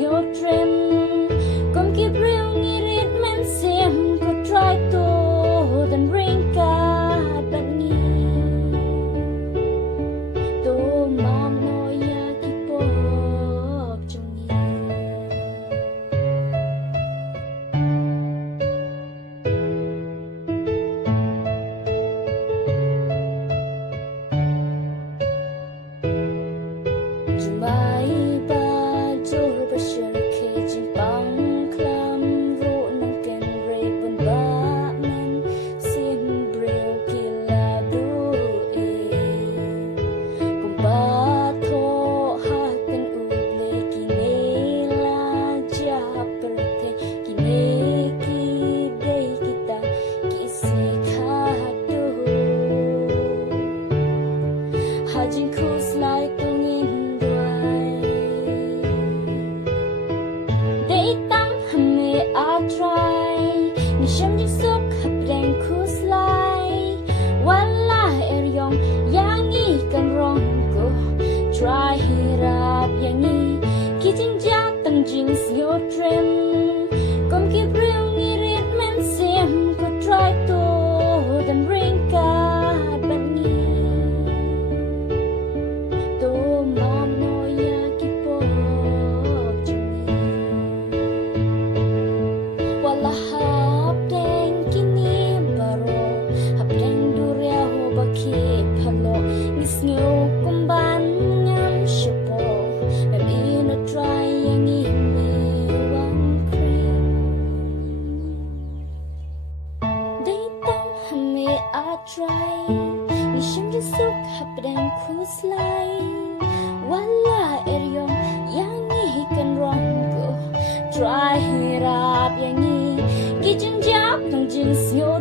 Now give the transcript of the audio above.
your dream. Come keep real, need it, man, sim. Could try to, then ring card, but need. To mom, no, ya, keep up, Johnny. Jumai ba jor bashir ke jimpang klam ro nang ken re pun ba men sim breu kila du e kum ba tho ha ken uble ki ne la ja perte ki ne ki de kita ki se kha du hajin kus like try ni sham ji sok hapren kuslai wala eryong yangi kan rong ko try hirap yangi kijing jak tang jings your dream kom ki real ni rit men sim ko try to dan ring card but ni to mom no ya ki po wala hap deng kini baro hap deng duria ho baki phalo nisnyo kumban ngam shipo mem in a try yang me wang cream they tang hame a try ni shim ji suk hap deng kuslai wala eryong yang kan rong go try hirap yang kijing jak tang jing syo